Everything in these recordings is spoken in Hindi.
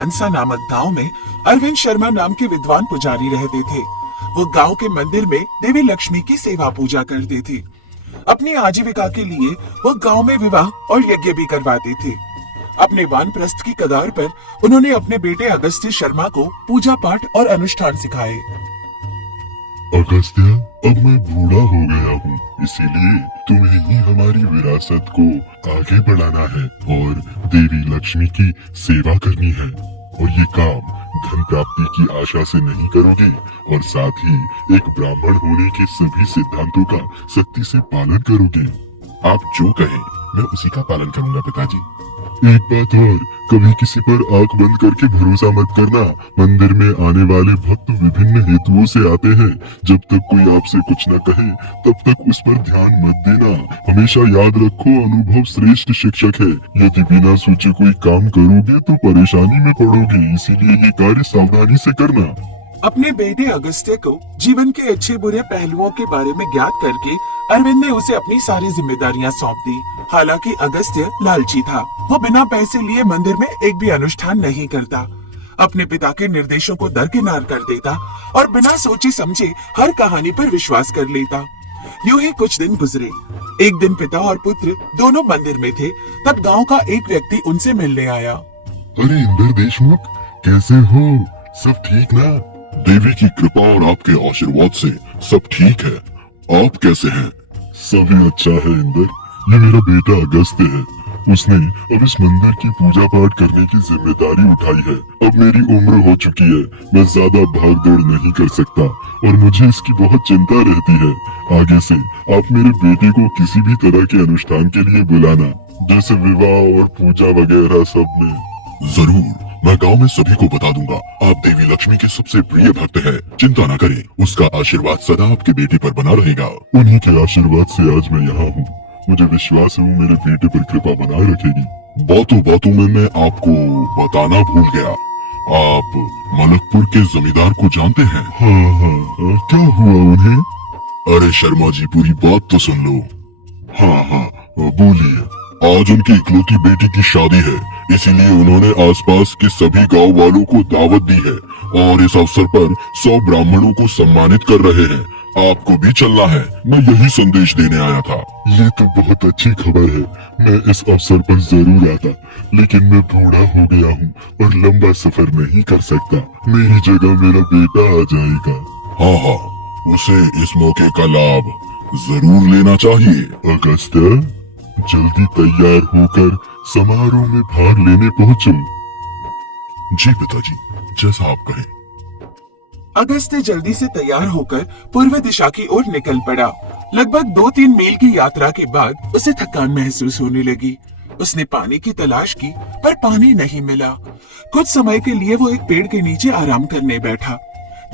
अंसा नामक गांव में अरविंद शर्मा नाम के विद्वान पुजारी रहते थे। वो गांव के मंदिर में देवी लक्ष्मी की सेवा पूजा करते थे। अपनी आजीविका के लिए वो गांव में विवाह और यज्ञ भी करवाते थे। अपने वानप्रस्थ की कगार पर उन्होंने अपने बेटे अगस्त्य शर्मा को पूजा पाठ और अनुष्ठान सिखाए। अगस्त्य, अब मैं बूढ़ा हो गया हूँ, इसीलिए तुम्हें ही हमारी विरासत को आगे बढ़ाना है और देवी लक्ष्मी की सेवा करनी है। और ये काम धन प्राप्ति की आशा से नहीं करोगे और साथ ही एक ब्राह्मण होने के सभी सिद्धांतों का सख्ती से पालन करोगे। आप जो कहें मैं उसी का पालन करूंगा पिताजी। एक बात और, कभी किसी पर आंख बंद करके भरोसा मत करना। मंदिर में आने वाले भक्त विभिन्न हेतुओं से आते हैं। जब तक कोई आपसे कुछ न कहे तब तक उस पर ध्यान मत देना। हमेशा याद रखो, अनुभव श्रेष्ठ शिक्षक है। यदि बिना सोचे कोई काम करोगे तो परेशानी में पड़ोगे, इसीलिए ये कार्य सावधानी से करना। अपने बेटे अगस्त्य को जीवन के अच्छे बुरे पहलुओं के बारे में ज्ञात करके अरविंद ने उसे अपनी सारी जिम्मेदारियां सौंप दी। हालांकि अगस्त्य लालची था। वो बिना पैसे लिए मंदिर में एक भी अनुष्ठान नहीं करता, अपने पिता के निर्देशों को दरकिनार कर देता और बिना सोचे समझे हर कहानी पर विश्वास कर लेता। यूं ही कुछ दिन गुजरे। एक दिन पिता और पुत्र दोनों मंदिर में थे, तब गांव का एक व्यक्ति उनसे मिलने आया। अरे इंद्र देशमुख, कैसे हो? सब ठीक ना? देवी की कृपा और आपके आशीर्वाद से सब ठीक है। आप कैसे हैं? सभी अच्छा है इंद्र। ये मेरा बेटा अगस्त्य है। उसने अब इस मंदिर की पूजा पाठ करने की जिम्मेदारी उठाई है। अब मेरी उम्र हो चुकी है, मैं ज्यादा भाग दौड़ नहीं कर सकता और मुझे इसकी बहुत चिंता रहती है। आगे से आप मेरे बेटे को किसी भी तरह के अनुष्ठान के लिए बुलाना, जैसे विवाह और पूजा वगैरह सब में। जरूर, मैं गांव में सभी को बता दूंगा। आप देवी लक्ष्मी के सबसे प्रिय भक्त हैं। चिंता न करें, उसका आशीर्वाद सदा आपके बेटे पर बना रहेगा। उन्हीं के आशीर्वाद से आज मैं यहाँ हूँ। मुझे विश्वास है वो मेरे बेटे पर कृपा बनाए रखेगी। बातों बातों में मैं आपको बताना भूल गया, आप मलकपुर के जमींदार को जानते हैं? हाँ, क्या हुआ उन्हें? अरे शर्मा जी, पूरी बात तो सुन लो। हाँ, बोलिए। आज उनकी इकलौती बेटी की शादी है, इसीलिए उन्होंने आसपास के सभी गांव वालों को दावत दी है और इस अवसर पर 100 ब्राह्मणों को सम्मानित कर रहे हैं। आपको भी चलना है, मैं यही संदेश देने आया था। ये तो बहुत अच्छी खबर है। मैं इस अवसर पर जरूर आता, लेकिन मैं बूढ़ा हो गया हूँ और लंबा सफर नहीं कर सकता। मेरी जगह मेरा बेटा आ जाएगा। हाँ, उसे इस मौके का लाभ जरूर लेना चाहिए। अगस्त्य, जल्दी तैयार होकर समारोह में भाग लेने पहुंचो। जी पिताजी, जैसा आप कहें। अगस्त्य जल्दी से तैयार होकर पूर्व दिशा की ओर निकल पड़ा। लगभग 2-3 मील की यात्रा के बाद उसे थकान महसूस होने लगी। उसने पानी की तलाश की, पर पानी नहीं मिला। कुछ समय के लिए वो एक पेड़ के नीचे आराम करने बैठा।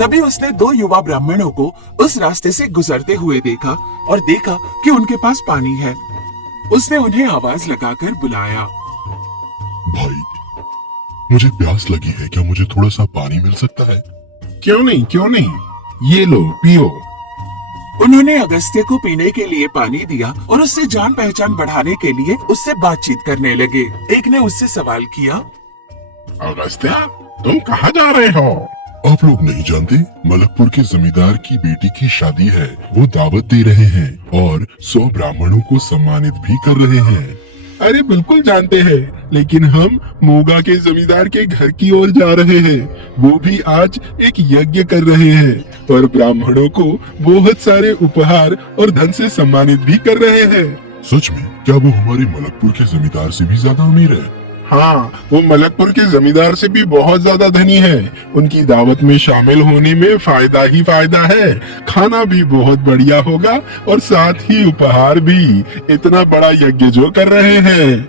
तभी उसने 2 युवा ब्राह्मणों को उस रास्ते से गुजरते हुए देखा और देखा कि उनके पास पानी है। उसने उन्हें आवाज लगाकर बुलाया। भाई, मुझे प्यास लगी है, क्या मुझे थोड़ा सा पानी मिल सकता है? क्यों नहीं, ये लो पियो। उन्होंने अगस्त्य को पीने के लिए पानी दिया और उससे जान पहचान बढ़ाने के लिए उससे बातचीत करने लगे। एक ने उससे सवाल किया, अगस्त्य, तुम कहाँ जा रहे हो? आप लोग नहीं जानते, मलकपुर के जमींदार की बेटी की शादी है। वो दावत दे रहे हैं और 100 ब्राह्मणों को सम्मानित भी कर रहे हैं। अरे बिल्कुल जानते हैं, लेकिन हम मोगा के जमींदार के घर की ओर जा रहे हैं। वो भी आज एक यज्ञ कर रहे हैं और ब्राह्मणों को बहुत सारे उपहार और धन से सम्मानित भी कर रहे हैं। सच में? क्या वो हमारे मलकपुर के जमींदार से भी ज्यादा अमीर है? हाँ, वो मलकपुर के जमींदार से भी बहुत ज्यादा धनी है। उनकी दावत में शामिल होने में फायदा ही फायदा है। खाना भी बहुत बढ़िया होगा और साथ ही उपहार भी। इतना बड़ा यज्ञ जो कर रहे हैं,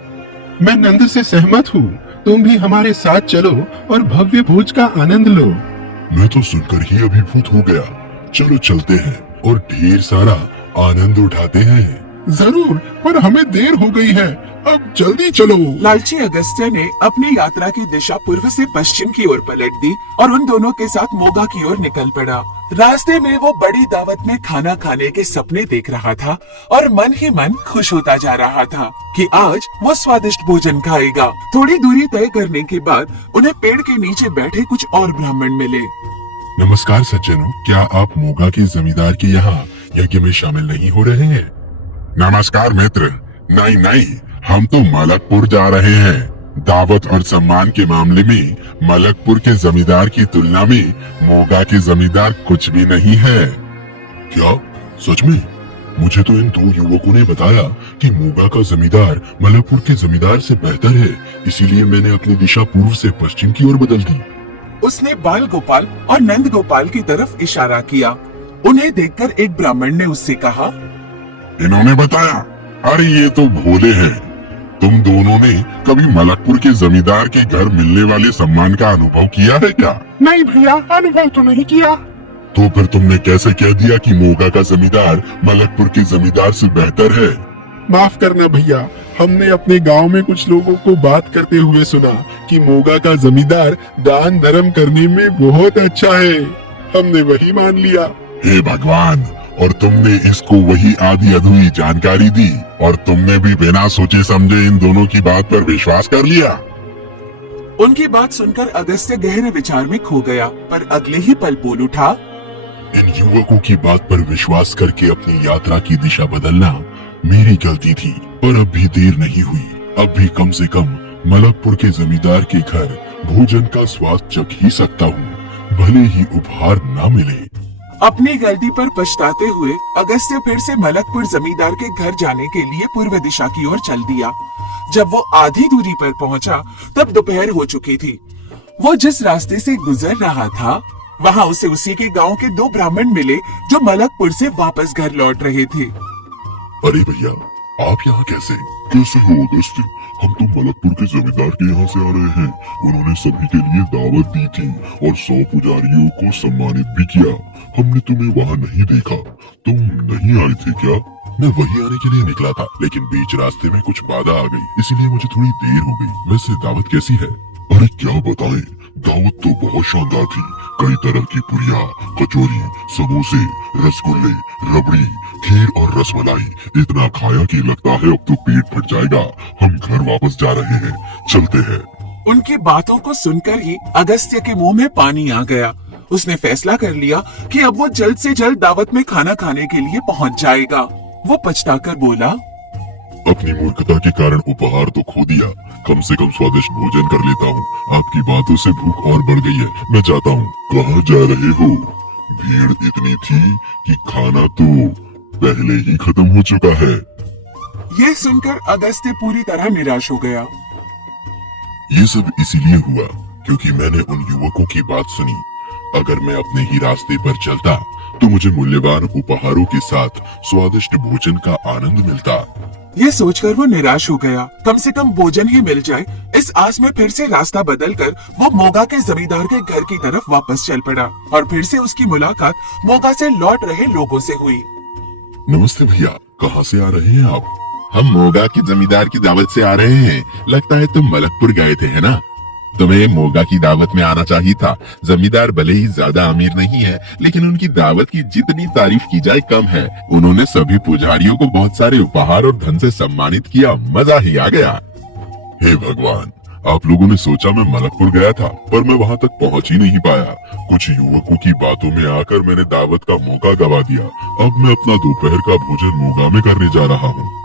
मैं नंद से सहमत हूँ। तुम भी हमारे साथ चलो और भव्य भोज का आनंद लो। मैं तो सुनकर ही अभिभूत हो गया। चलो चलते हैं और ढेर सारा आनंद उठाते हैं। जरूर, पर हमें देर हो गई है, अब जल्दी चलो। लालची अगस्त्य ने अपनी यात्रा की दिशा पूर्व से पश्चिम की ओर पलट दी और उन दोनों के साथ मोगा की ओर निकल पड़ा। रास्ते में वो बड़ी दावत में खाना खाने के सपने देख रहा था और मन ही मन खुश होता जा रहा था कि आज वो स्वादिष्ट भोजन खाएगा। थोड़ी दूरी तय करने के बाद उन्हें पेड़ के नीचे बैठे कुछ और ब्राह्मण मिले। नमस्कार सज्जनों, क्या आप मोगा के जमींदार के यहाँ यज्ञ में शामिल नहीं हो रहे हैं? नमस्कार मित्र, नहीं नहीं, हम तो मलकपुर जा रहे हैं। दावत और सम्मान के मामले में मलकपुर के जमींदार की तुलना में मोगा के जमींदार कुछ भी नहीं है। क्या सच में? मुझे तो इन दो युवकों ने बताया कि मोगा का जमींदार मलकपुर के जमींदार से बेहतर है, इसीलिए मैंने अपनी दिशा पूर्व से पश्चिम की ओर बदल दी। उसने बाल गोपाल और नंद गोपाल की तरफ इशारा किया। उन्हें देखकर एक ब्राह्मण ने उससे कहा, इन्होंने बताया? अरे ये तो भोले हैं। तुम दोनों ने कभी मलकपुर के जमींदार के घर मिलने वाले सम्मान का अनुभव किया है क्या? नहीं भैया, अनुभव तो नहीं किया। तो फिर तुमने कैसे कह दिया कि मोगा का जमींदार मलकपुर के जमींदार से बेहतर है? माफ करना भैया, हमने अपने गांव में कुछ लोगों को बात करते हुए सुना कि मोगा का जमींदार दान धर्म करने में बहुत अच्छा है। हमने वही मान लिया। हे भगवान, और तुमने इसको वही आधी अधूरी जानकारी दी और तुमने भी बिना सोचे समझे इन दोनों की बात पर विश्वास कर लिया। उनकी बात सुनकर अगस्त्य गहरे विचार में खो गया, पर अगले ही पल बोल उठा, इन युवकों की बात पर विश्वास करके अपनी यात्रा की दिशा बदलना मेरी गलती थी, पर अब भी देर नहीं हुई। अब भी कम से कम मलकपुर के जमींदार के घर भोजन का स्वाद चख ही सकता हूँ, भले ही उपहार न मिले। अपनी गलती पर पछताते हुए अगस्त्य फिर से मलकपुर जमींदार के घर जाने के लिए पूर्व दिशा की ओर चल दिया। जब वो आधी दूरी पर पहुंचा, तब दोपहर हो चुकी थी। वो जिस रास्ते से गुजर रहा था, वहाँ उसे उसी के गांव के दो ब्राह्मण मिले जो मलकपुर से वापस घर लौट रहे थे। अरे भैया, आप यहाँ कैसे? कैसे हो अगस्त्य? हम तो मलकपुर के जमींदार के यहाँ से आ रहे हैं। उन्होंने सभी के लिए दावत दी थी और 100 पुजारियों को सम्मानित भी किया। हमने तुम्हें वहाँ नहीं देखा। तुम नहीं आए थे क्या? मैं वही आने के लिए निकला था, लेकिन बीच रास्ते में कुछ बाधा आ गई, इसीलिए मुझे थोड़ी देर हो गई। वैसे दावत कैसी है? अरे क्या बताएं, दावत तो बहुत शानदार थी। कई तरह की पुरिया, कचौरी, समोसे, रसगुल्ले, रबड़ी, खीर और रसमलाई। इतना खाया कि लगता है अब तो पेट फट जाएगा। हम घर वापस जा रहे हैं, चलते हैं। उनकी बातों को सुनकर ही अगस्त्य के मुंह में पानी आ गया। उसने फैसला कर लिया कि अब वो जल्द से जल्द दावत में खाना खाने के लिए पहुंच जाएगा। वो पछताकर बोला, अपनी मूर्खता के कारण उपहार तो खो दिया। कम से कम स्वादिष्ट भोजन कर लेता हूँ। आपकी बातों से भूख और बढ़ गई है। मैं जाता हूँ। कहाँ जा रहे हो? भीड़ इतनी थी कि खाना तो पहले ही खत्म हो चुका है। ये सुनकर अगस्त्य पूरी तरह निराश हो गया। ये सब इसीलिए हुआ क्योंकि मैंने उन युवकों की बात सुनी। अगर मैं अपने ही रास्ते पर चलता तो मुझे मूल्यवान उपहारों के साथ स्वादिष्ट भोजन का आनंद मिलता। ये सोचकर वो निराश हो गया। कम से कम भोजन ही मिल जाए, इस आस में फिर से रास्ता बदलकर वो मोगा के जमींदार के घर की तरफ वापस चल पड़ा और फिर से उसकी मुलाकात मोगा से लौट रहे लोगों से हुई। नमस्ते भैया, कहाँ से आ रहे हैं आप? हम मोगा के जमींदार की दावत से आ रहे हैं। लगता है तुम मलकपुर गए थे, है ना? तुम्हें मोगा की दावत में आना चाहिए था। जमींदार भले ही ज्यादा अमीर नहीं है, लेकिन उनकी दावत की जितनी तारीफ की जाए कम है। उन्होंने सभी पुजारियों को बहुत सारे उपहार और धन से सम्मानित किया। मजा ही आ गया। हे भगवान, आप लोगों ने सोचा मैं मलकपुर गया था, पर मैं वहाँ तक पहुँच ही नहीं पाया। कुछ युवकों की बातों में आकर मैंने दावत का मौका गवा दिया। अब मैं अपना दोपहर का भोजन मोगा में करने जा रहा हूँ।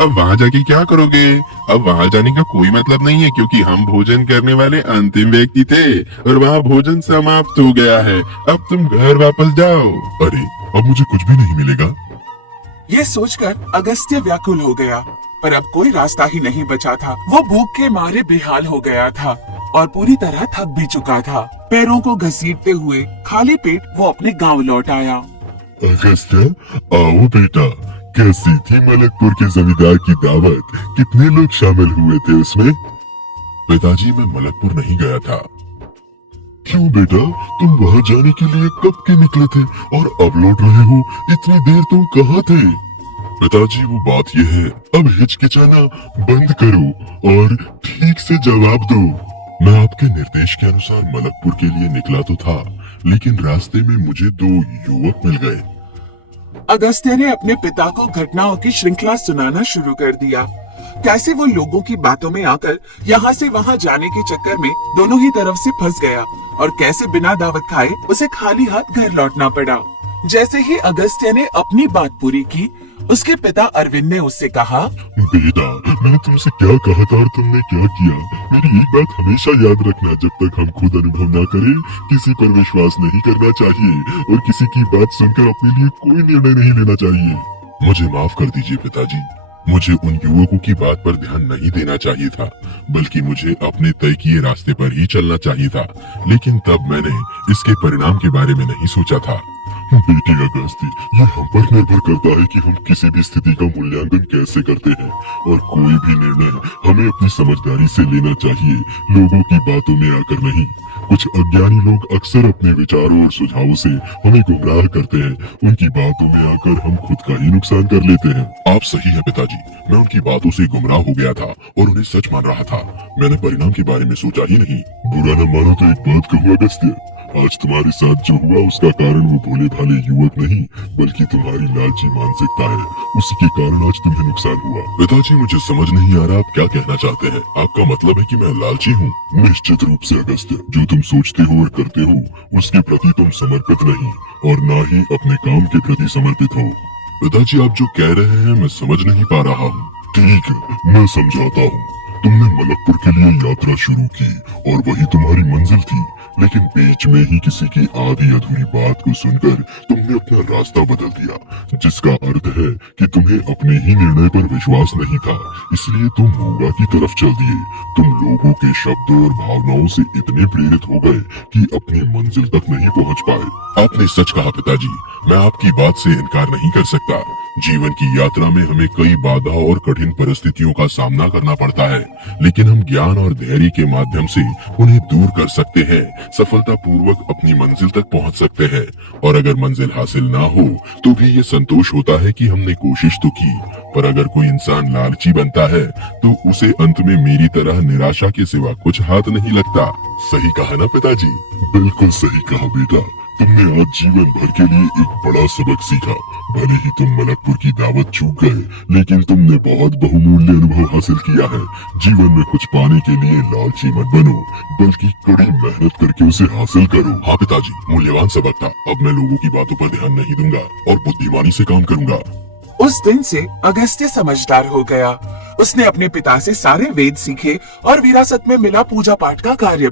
अब वहाँ जाके क्या करोगे? अब वहाँ जाने का कोई मतलब नहीं है, क्योंकि हम भोजन करने वाले अंतिम व्यक्ति थे और वहाँ भोजन समाप्त हो गया है। अब तुम घर वापस जाओ। अरे, अब मुझे कुछ भी नहीं मिलेगा? ये सोचकर अगस्त्य व्याकुल हो गया, पर अब कोई रास्ता ही नहीं बचा था। वो भूख के मारे बेहाल हो गया था और पूरी तरह थक भी चुका था। पैरों को घसीटते हुए खाली पेट वो अपने गांव लौट आया। अगस्त्य, आओ बेटा। कैसी थी मलकपुर के जमींदार की दावत? कितने लोग शामिल हुए थे उसमें? पिताजी, मैं मलकपुर नहीं गया था। क्यों बेटा, तुम वहाँ जाने के लिए कब के निकले थे और अब लौट रहे हो? इतनी देर तुम कहाँ थे? पिताजी, वो बात ये है, अब हिचकिचाना बंद करो और ठीक से जवाब दो। मैं आपके निर्देश के अनुसार मलकपुर के लिए निकला तो था, लेकिन रास्ते में मुझे दो युवक मिल गए। अगस्त्य ने अपने पिता को घटनाओं की श्रृंखला सुनाना शुरू कर दिया। कैसे वो लोगों की बातों में आकर यहाँ से वहाँ जाने के चक्कर में दोनों ही तरफ से फंस गया और कैसे बिना दावत खाए उसे खाली हाथ घर लौटना पड़ा। जैसे ही अगस्त्य ने अपनी बात पूरी की, उसके पिता अरविंद ने उससे कहा, बेटा, मैंने तुमसे क्या कहा था और तुमने क्या किया? मेरी एक बात हमेशा याद रखना, जब तक हम खुद अनुभव ना करें, किसी पर विश्वास नहीं करना चाहिए और किसी की बात सुनकर अपने लिए कोई निर्णय नहीं लेना चाहिए। मुझे माफ कर दीजिए पिताजी, मुझे उन युवकों की बात पर ध्यान नहीं देना चाहिए था, बल्कि मुझे अपने तय किए रास्ते पर ही चलना चाहिए था। लेकिन तब मैंने इसके परिणाम के बारे में नहीं सोचा था। बेटे अगस्त्य, ये हम पर निर्भर करता है कि हम किसी भी स्थिति का मूल्यांकन कैसे करते हैं, और कोई भी निर्णय हमें अपनी समझदारी से लेना चाहिए, लोगों की बातों में आकर नहीं। कुछ अज्ञानी लोग अक्सर अपने विचारों और सुझावों से हमें गुमराह करते हैं। उनकी बातों में आकर हम खुद का ही नुकसान कर लेते हैं। आप सही है पिताजी, मैं उनकी बातों से गुमराह हो गया था और उन्हें सच मान रहा था। मैंने परिणाम के बारे में सोचा ही नहीं। बुरा न मानो तो एक बात कहूँ अगस्त्य, आज तुम्हारे साथ जो हुआ उसका कारण वो भोले भाले युवक नहीं, बल्कि तुम्हारी लालची मानसिकता है। उसी के कारण आज तुम्हें नुकसान हुआ। पिताजी, मुझे समझ नहीं आ रहा आप क्या कहना चाहते हैं। आपका मतलब है कि मैं लालची हूँ? निश्चित रूप से अगस्त्य, जो तुम सोचते हो और करते हो उसके प्रति तुम समर्पित नहीं, और ना ही अपने काम के प्रति समर्पित हो। पिताजी, आप जो कह रहे हैं मैं समझ नहीं पा रहा हूँ। ठीक है, मैं समझाता हूँ। तुमने मलकपुर के लिए यात्रा शुरू की और वही तुम्हारी मंजिल थी, लेकिन बीच में ही किसी की आधी अधूरी बात को सुनकर तुमने अपना रास्ता बदल दिया, जिसका अर्थ है कि तुम्हें अपने ही निर्णय पर विश्वास नहीं था, इसलिए तुम मोगा की तरफ चल दिए। तुम लोगों के शब्दों और भावनाओं से इतने प्रेरित हो गए कि अपनी मंजिल तक नहीं पहुंच पाए। आपने सच कहा पिताजी, मैं आपकी बात से इनकार नहीं कर सकता। जीवन की यात्रा में हमें कई बाधा और कठिन परिस्थितियों का सामना करना पड़ता है, लेकिन हम ज्ञान और धैर्य के माध्यम से उन्हें दूर कर सकते हैं, सफलता पूर्वक अपनी मंजिल तक पहुंच सकते हैं। और अगर मंजिल हासिल ना हो तो भी ये संतोष होता है कि हमने कोशिश तो की। पर अगर कोई इंसान लालची बनता है तो उसे अंत में मेरी तरह निराशा के सिवा कुछ हाथ नहीं लगता। सही कहा ना पिताजी? बिल्कुल सही कहा बेटा, तुमने आज जीवन भर के लिए एक बड़ा सबक सीखा। भले ही तुम मलकपुर की दावत चूक गए, लेकिन तुमने बहुत बहुमूल्य अनुभव हासिल किया है। जीवन में कुछ पाने के लिए लालची मत बनो, बल्कि कड़ी मेहनत करके उसे हासिल करो। हाँ पिताजी, मूल्यवान सबक था। अब मैं लोगों की बातों पर ध्यान नहीं दूंगा और बुद्धिमानी से काम करूंगा। उस दिन से अगस्त्य समझदार हो गया। उसने अपने पिता से सारे वेद सीखे और विरासत में मिला पूजा पाठ का कार्य